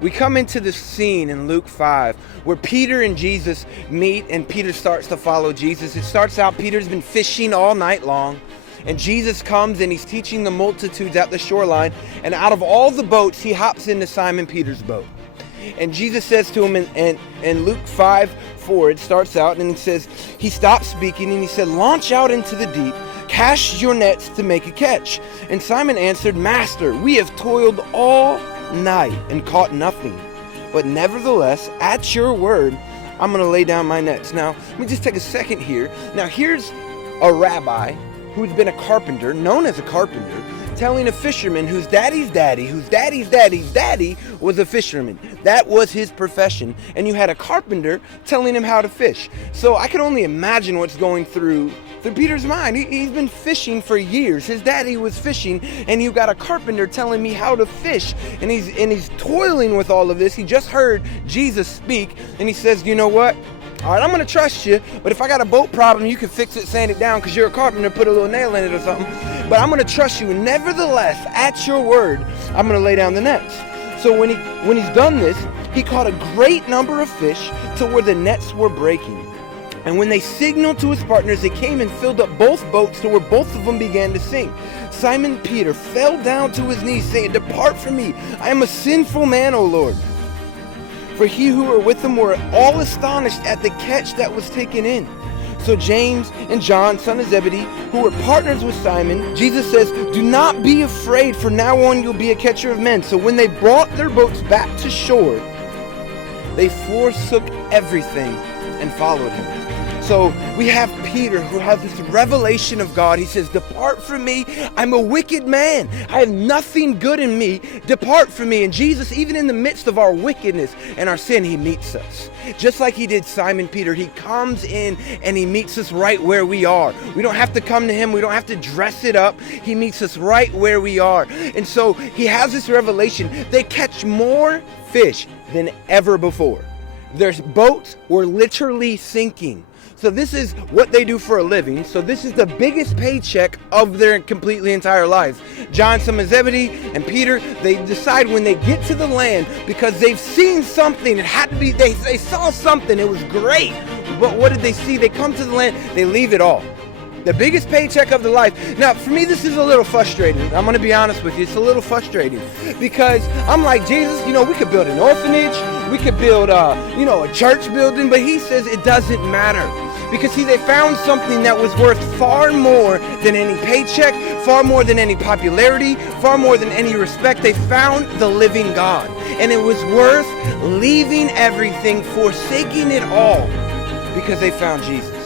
we come into this scene in Luke 5 where Peter and Jesus meet and Peter starts to follow Jesus. It starts out, Peter's been fishing all night long and Jesus comes and he's teaching the multitudes at the shoreline, and out of all the boats, he hops into Simon Peter's boat. And Jesus says to him in Luke 5:4, it starts out and it says, he stopped speaking and he said, "Launch out into the deep, cast your nets to make a catch." And Simon answered, "Master, we have toiled all night and caught nothing. But nevertheless, at your word, I'm going to lay down my nets." Now, let me just take a second here. Now, here's a rabbi who's been a carpenter, known as a carpenter, telling a fisherman whose daddy's daddy, whose daddy's daddy's daddy was a fisherman. That was his profession. And you had a carpenter telling him how to fish. So I can only imagine what's going through Peter's mind. He's been fishing for years. His daddy was fishing, and you got a carpenter telling me how to fish. And he's toiling with all of this. He just heard Jesus speak, and he says, "You know what? All right, I'm going to trust you, but if I got a boat problem, you can fix it, sand it down, because you're a carpenter, put a little nail in it or something. But I'm going to trust you. Nevertheless, at your word, I'm going to lay down the nets." So when he's done this, he caught a great number of fish to where the nets were breaking. And when they signaled to his partners, they came and filled up both boats to where both of them began to sink. Simon Peter fell down to his knees, saying, "Depart from me, I am a sinful man, O Lord." For he who were with him were all astonished at the catch that was taken in. So James and John, son of Zebedee, who were partners with Simon, Jesus says, "Do not be afraid, for now on you'll be a catcher of men." So when they brought their boats back to shore, they forsook everything and followed him. So we have Peter, who has this revelation of God. He says, "Depart from me, I'm a wicked man. I have nothing good in me. Depart from me." And Jesus, even in the midst of our wickedness and our sin, he meets us. Just like he did Simon Peter, he comes in and he meets us right where we are. We don't have to come to him. We don't have to dress it up. He meets us right where we are. And so he has this revelation. They catch more fish than ever before. Their boats were literally sinking. So this is what they do for a living. So this is the biggest paycheck of their completely entire lives. John, son of Zebedee, and Peter, they decide when they get to the land, because they've seen something, it had to be, they saw something, it was great. But what did they see? They come to the land, they leave it all. The biggest paycheck of their life. Now, for me, this is a little frustrating. I'm going to be honest with you. It's a little frustrating because I'm like, Jesus, we could build an orphanage. We could build, a church building. But he says it doesn't matter. Because, see, they found something that was worth far more than any paycheck, far more than any popularity, far more than any respect. They found the living God. And it was worth leaving everything, forsaking it all, because they found Jesus.